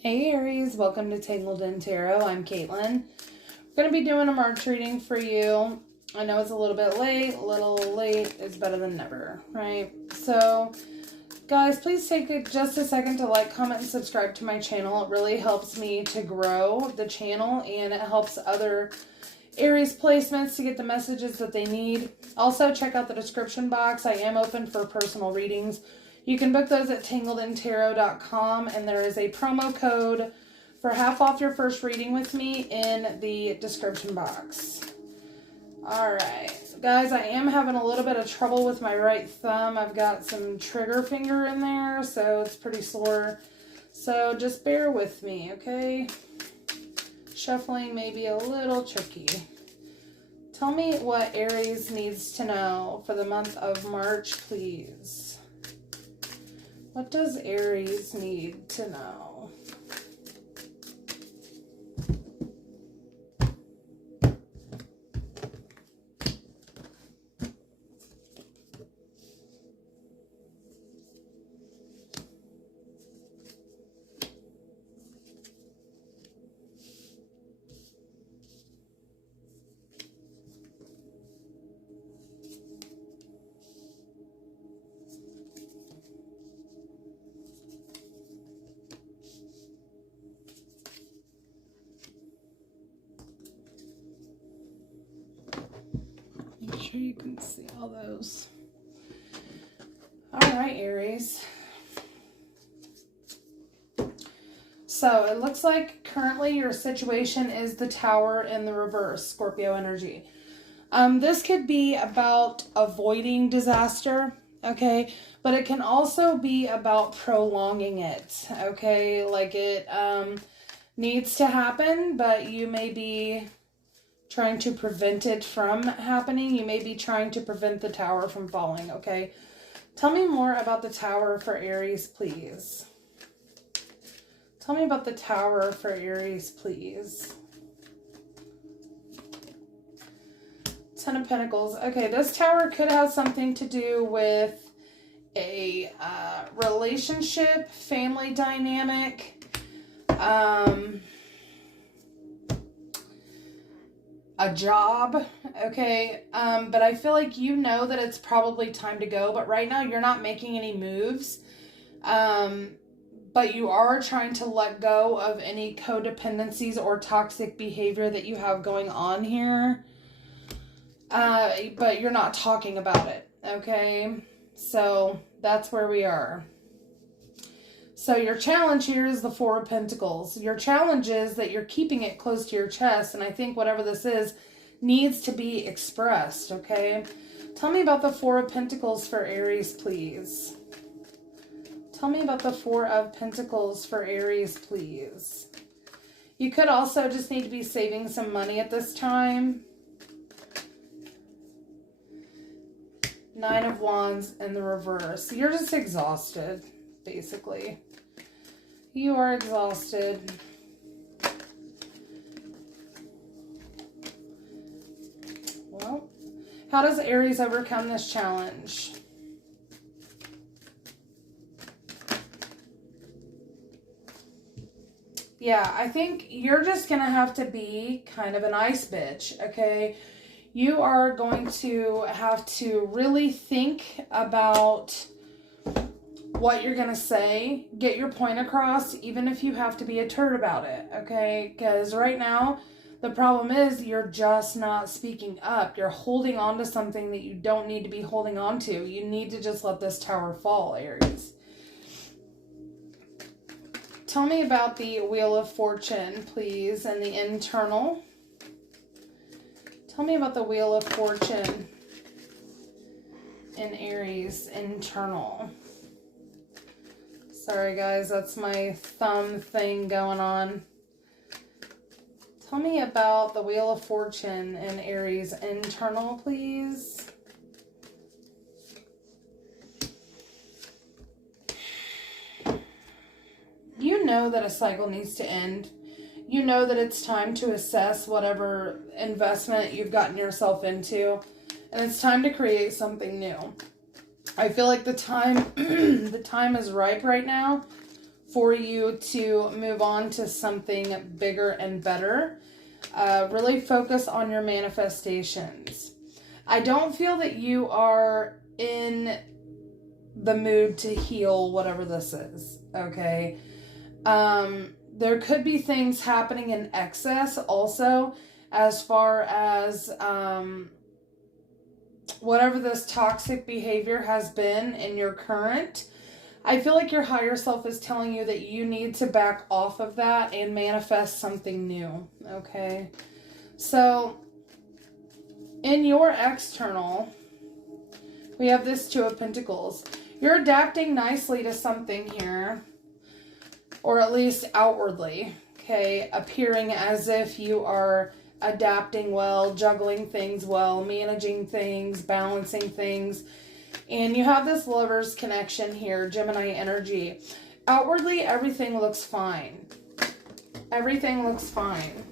Hey Aries, welcome to Tangled in Tarot. I'm Katelyn. I'm going to be doing a March reading for you. I know it's a little bit late. A little late is better than never, right? So, guys, please take just a second to like, comment, and subscribe to my channel. It really helps me to grow the channel, and it helps other Aries placements to get the messages that they need. Also, check out the description box. I am open for personal readings. You can book those at tangledintarot.com, and there is a promo code for half off your first reading with me in the description box. Alright, guys, I am having a little bit of trouble with my right thumb. I've got some trigger finger in there, so it's pretty sore. So just bear with me, okay? Shuffling may be a little tricky. Tell me what Aries needs to know for the month of March, please. What does Aries need to know? Make sure you can see all those. All right, Aries. So it looks like currently your situation is the Tower in the reverse, Scorpio energy. This could be about avoiding disaster, okay? But it can also be about prolonging it, okay? Like it needs to happen, but you may be trying to prevent it from happening. You may be trying to prevent the Tower from falling, okay? Tell me more about the Tower for Aries, please. Tell me about the Tower for Aries, please. Ten of Pentacles. Okay, this Tower could have something to do with a relationship, family dynamic, a job, okay? But I feel like you know that it's probably time to go, but right now you're not making any moves. But you are trying to let go of any codependencies or toxic behavior that you have going on here. But you're not talking about it, okay? So that's where we are. So your challenge here is the Four of Pentacles. Your challenge is that you're keeping it close to your chest, and I think whatever this is needs to be expressed, okay? Tell me about the Four of Pentacles for Aries, please. Tell me about the Four of Pentacles for Aries, please. You could also just need to be saving some money at this time. Nine of Wands in the reverse. You're just exhausted, basically. You are exhausted. Well, how does Aries overcome this challenge? Yeah, I think you're just going to have to be kind of an ice bitch, okay? You are going to have to really think about what you're going to say, get your point across, even if you have to be a turd about it, okay? Because right now, the problem is you're just not speaking up. You're holding on to something that you don't need to be holding on to. You need to just let this Tower fall, Aries. Tell me about the Wheel of Fortune, please, and the internal. Tell me about the Wheel of Fortune in Aries internal. Sorry, guys, that's my thumb thing going on. Tell me about the Wheel of Fortune in Aries internal, please. You know that a cycle needs to end. You know that it's time to assess whatever investment you've gotten yourself into, and it's time to create something new. I feel like the time the time is ripe right now for you to move on to something bigger and better. Really focus on your manifestations. I don't feel that you are in the mood to heal whatever this is, okay? There could be things happening in excess also, as far as whatever this toxic behavior has been in your current. I feel like your higher self is telling you that you need to back off of that and manifest something new, okay? So, in your external, we have this Two of Pentacles. You're adapting nicely to something here, or at least outwardly, okay? Appearing as if you are adapting well, juggling things well, managing things, balancing things. And you have this Lover's connection here, Gemini energy. Outwardly, everything looks fine. Everything looks fine.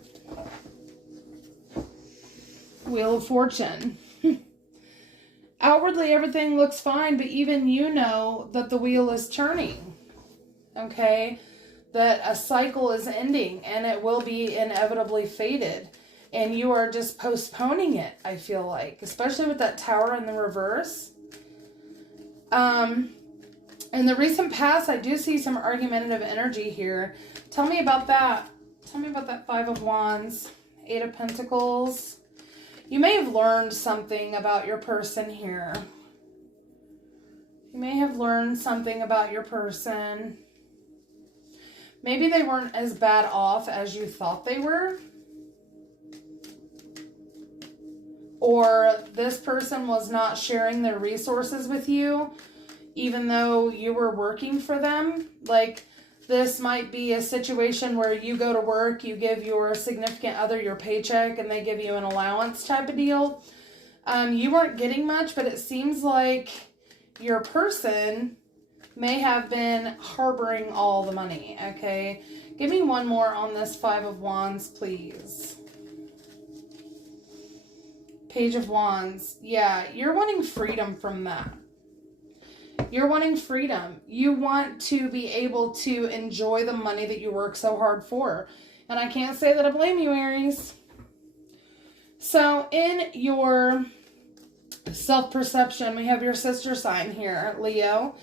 Wheel of Fortune. Outwardly, everything looks fine, but even you know that the wheel is turning, okay? That a cycle is ending, and it will be inevitably fated. And you are just postponing it, I feel like. Especially with that Tower in the reverse. In the recent past, I do see some argumentative energy here. Tell me about that. Tell me about that Five of Wands, Eight of Pentacles. You may have learned something about your person here. You may have learned something about your person. Maybe they weren't as bad off as you thought they were. Or this person was not sharing their resources with you, even though you were working for them. Like, this might be a situation where you go to work, you give your significant other your paycheck, and they give you an allowance type of deal. You weren't getting much, but it seems like your person may have been harboring all the money, okay? Give me one more on this Five of Wands, please. Page of Wands. Yeah, you're wanting freedom from that. You're wanting freedom. You want to be able to enjoy the money that you work so hard for. And I can't say that I blame you, Aries. So in your self-perception, we have your sister sign here, Leo.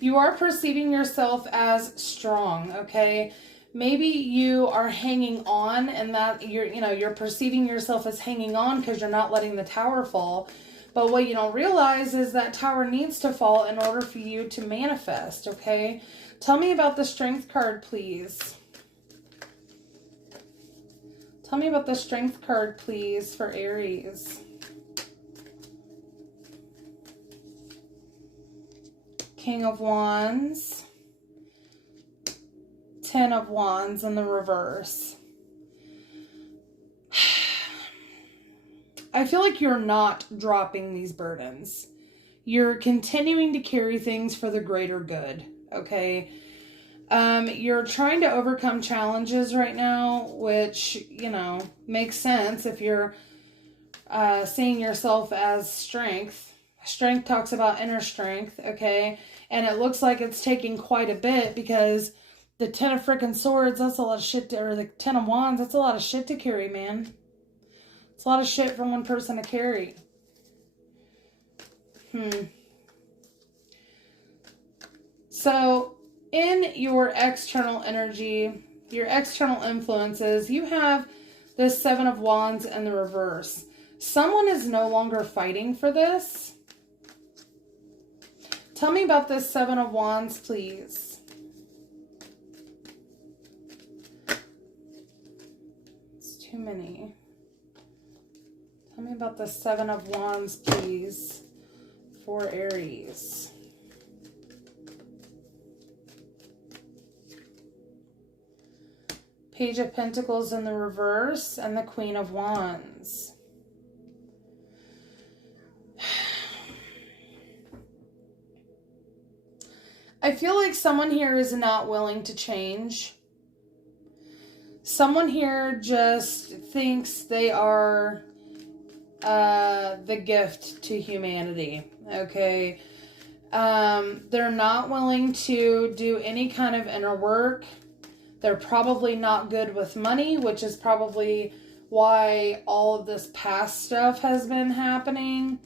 You are perceiving yourself as strong, okay? Maybe you are hanging on, and that you're perceiving yourself as hanging on because you're not letting the tower fall. But what you don't realize is that tower needs to fall in order for you to manifest, okay? Tell me about the Strength card, please. Tell me about the Strength card, please, for Aries. King of Wands. Ten of Wands in the reverse. I feel like you're not dropping these burdens. You're continuing to carry things for the greater good, okay? You're trying to overcome challenges right now, which, makes sense if you're seeing yourself as strength. Strength talks about inner strength, okay? And it looks like it's taking quite a bit because the Ten of frickin' Swords, that's a lot of shit, or the Ten of Wands, that's a lot of shit to carry, man. It's a lot of shit for one person to carry. So, in your external energy, your external influences, you have this Seven of Wands in the reverse. Someone is no longer fighting for this. Tell me about this Seven of Wands, please. It's too many. Tell me about the Seven of Wands, please, for Aries. Page of Pentacles in the reverse and the Queen of Wands. I feel like someone here is not willing to change. Someone here just thinks they are the gift to humanity, okay? They're not willing to do any kind of inner work. They're probably not good with money, which is probably why all of this past stuff has been happening.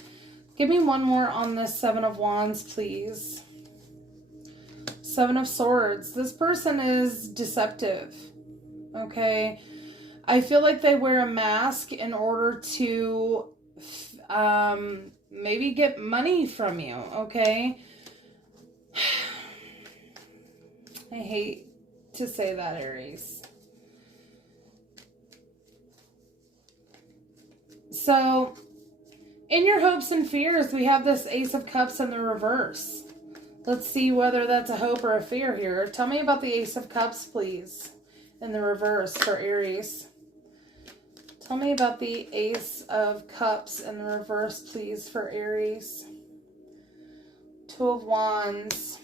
Give me one more on this Seven of Wands, please. Seven of Swords. This person is deceptive. Okay. I feel like they wear a mask in order to maybe get money from you. Okay. I hate to say that, Aries. So, in your hopes and fears, we have this Ace of Cups in the reverse. Let's see whether that's a hope or a fear here. Tell me about the Ace of Cups, please, in the reverse for Aries. Tell me about the Ace of Cups in the reverse, please, for Aries. Two of Wands.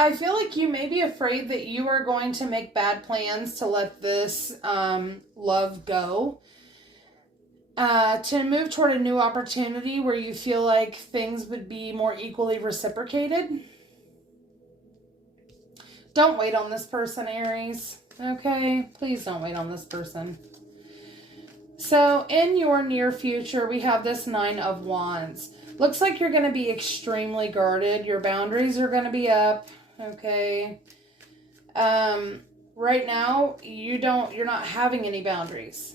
I feel like you may be afraid that you are going to make bad plans to let this love go. To move toward a new opportunity where you feel like things would be more equally reciprocated. Don't wait on this person, Aries. Okay? Please don't wait on this person. So, in your near future, we have this Nine of Wands. Looks like you're going to be extremely guarded. Your boundaries are going to be up. Okay. Right now, you're not having any boundaries.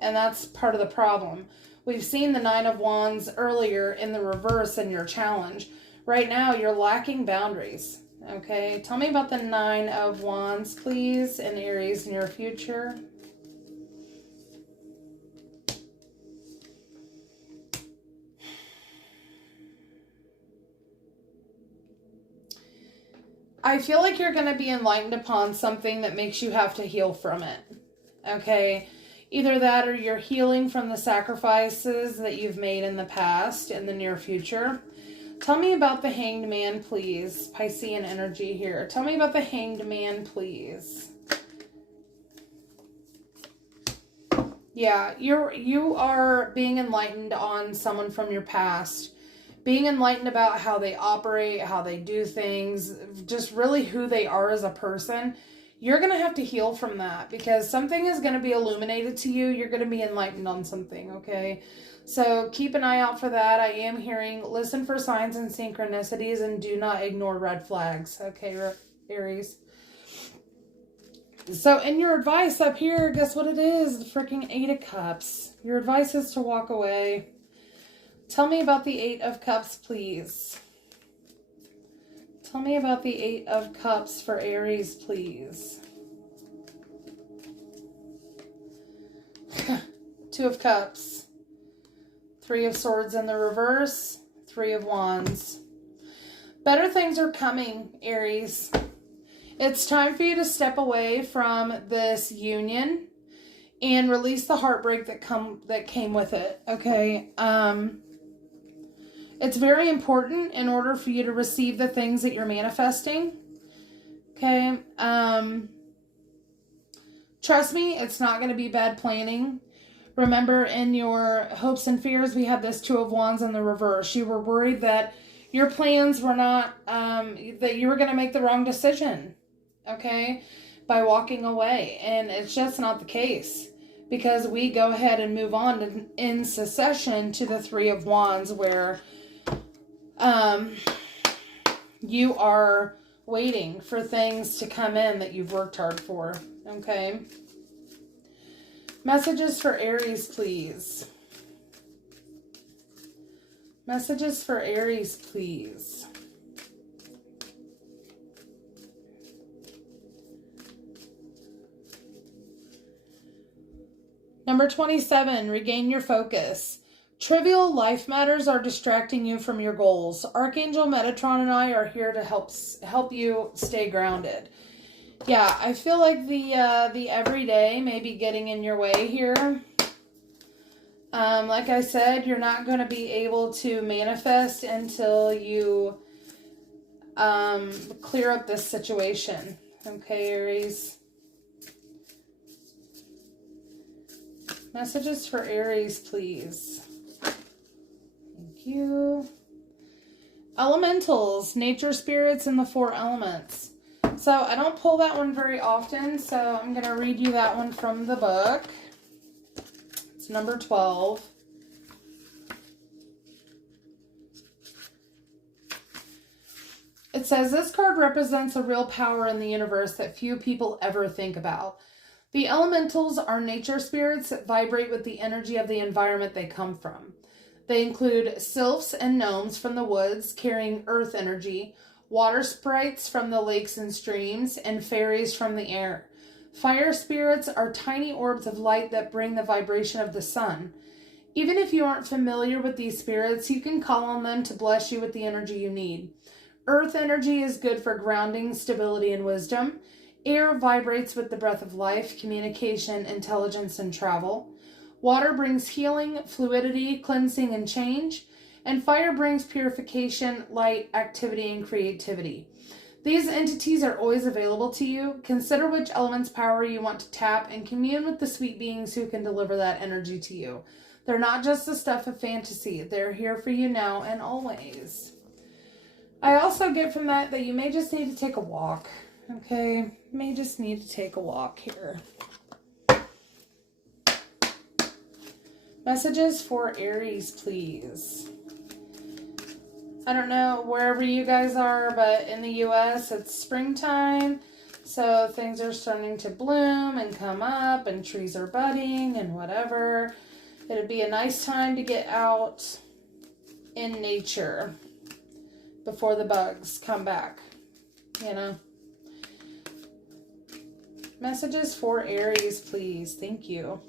And that's part of the problem. We've seen the Nine of Wands earlier in the reverse in your challenge. Right now, you're lacking boundaries. Okay. Tell me about the Nine of Wands, please, in Aries in your future. I feel like you're going to be enlightened upon something that makes you have to heal from it. Okay. Either that or you're healing from the sacrifices that you've made in the past, in the near future. Tell me about the Hanged Man, please. Piscean energy here. Tell me about the Hanged Man, please. Yeah, you are being enlightened on someone from your past. Being enlightened about how they operate, how they do things, just really who they are as a person. You're going to have to heal from that because something is going to be illuminated to you. You're going to be enlightened on something, okay? So keep an eye out for that. I am hearing, listen for signs and synchronicities and do not ignore red flags, okay, Aries? So in your advice up here, guess what it is? The freaking Eight of Cups. Your advice is to walk away. Tell me about the Eight of Cups, please. Tell me about the Eight of Cups for Aries, please. Two of Cups. Three of Swords in the reverse. Three of Wands. Better things are coming, Aries. It's time for you to step away from this union and release the heartbreak that came with it, okay? It's very important in order for you to receive the things that you're manifesting. Okay. Trust me, it's not going to be bad planning. Remember, in your hopes and fears, we have this Two of Wands in the reverse. You were worried that your plans were not, that you were going to make the wrong decision. Okay. By walking away. And it's just not the case. Because we go ahead and move on in succession to the Three of Wands where you are waiting for things to come in that you've worked hard for. Okay. Messages for Aries, please. Messages for Aries, please. Number 27, regain your focus. Trivial life matters are distracting you from your goals. Archangel Metatron and I are here to help you stay grounded. Yeah, I feel like the everyday may be getting in your way here. Like I said, you're not going to be able to manifest until you clear up this situation. Okay, Aries. Messages for Aries, please. Thank you. Elementals, nature spirits and the 4 elements. So I don't pull that one very often, so I'm going to read you that one from the book. It's number 12. It says, this card represents a real power in the universe that few people ever think about. The elementals are nature spirits that vibrate with the energy of the environment they come from. They include sylphs and gnomes from the woods carrying earth energy, water sprites from the lakes and streams, and fairies from the air. Fire spirits are tiny orbs of light that bring the vibration of the sun. Even if you aren't familiar with these spirits, you can call on them to bless you with the energy you need. Earth energy is good for grounding, stability, and wisdom. Air vibrates with the breath of life, communication, intelligence, and travel. Water brings healing, fluidity, cleansing, and change. And fire brings purification, light, activity, and creativity. These entities are always available to you. Consider which element's power you want to tap and commune with the sweet beings who can deliver that energy to you. They're not just the stuff of fantasy. They're here for you now and always. I also get from that you may just need to take a walk. Okay? May just need to take a walk here. Messages for Aries, please. I don't know wherever you guys are, but in the U.S. it's springtime. So things are starting to bloom and come up and trees are budding and whatever. It'd be a nice time to get out in nature before the bugs come back, you know. Messages for Aries, please. Thank you.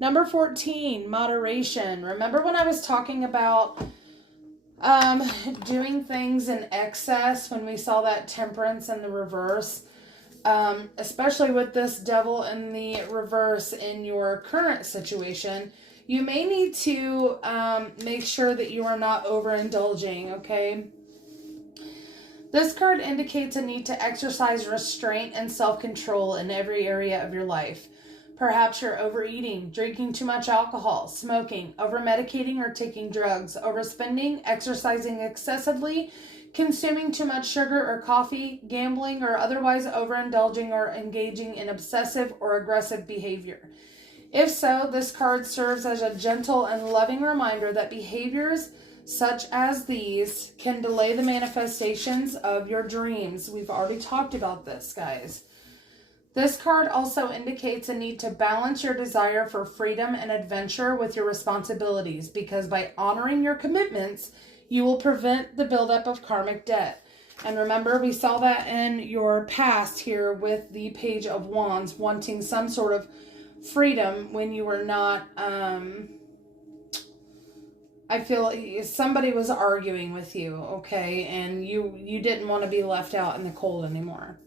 Number 14, moderation. Remember when I was talking about doing things in excess when we saw that temperance in the reverse? Especially with this devil in the reverse in your current situation, you may need to make sure that you are not overindulging, okay? This card indicates a need to exercise restraint and self-control in every area of your life. Perhaps you're overeating, drinking too much alcohol, smoking, over-medicating or taking drugs, overspending, exercising excessively, consuming too much sugar or coffee, gambling, or otherwise overindulging or engaging in obsessive or aggressive behavior. If so, this card serves as a gentle and loving reminder that behaviors such as these can delay the manifestations of your dreams. We've already talked about this, guys. This card also indicates a need to balance your desire for freedom and adventure with your responsibilities, because by honoring your commitments, you will prevent the buildup of karmic debt. And remember, we saw that in your past here with the Page of Wands, wanting some sort of freedom when you were not, I feel somebody was arguing with you, okay, and you didn't want to be left out in the cold anymore.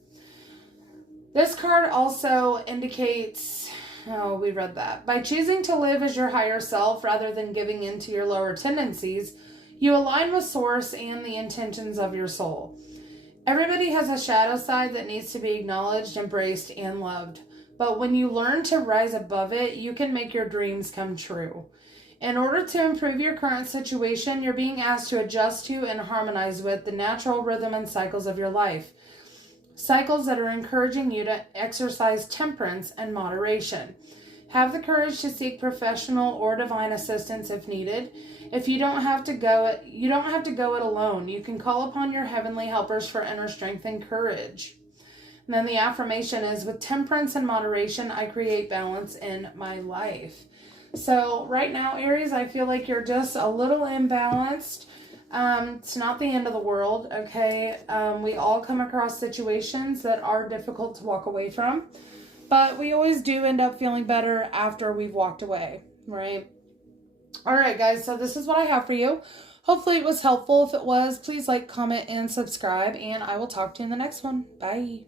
This card also indicates, we read that. By choosing to live as your higher self rather than giving in to your lower tendencies, you align with Source and the intentions of your soul. Everybody has a shadow side that needs to be acknowledged, embraced, and loved. But when you learn to rise above it, you can make your dreams come true. In order to improve your current situation, you're being asked to adjust to and harmonize with the natural rhythm and cycles of your life. Cycles that are encouraging you to exercise temperance and moderation. Have the courage to seek professional or divine assistance if needed. If you don't have to go it alone. You can call upon your heavenly helpers for inner strength and courage. And then the affirmation is, with temperance and moderation, I create balance in my life. So right now, Aries, I feel like you're just a little imbalanced. It's not the end of the world, okay? We all come across situations that are difficult to walk away from, but we always do end up feeling better after we've walked away, right? All right, guys, so this is what I have for you. Hopefully it was helpful. If it was, please like, comment, and subscribe, and I will talk to you in the next one. Bye.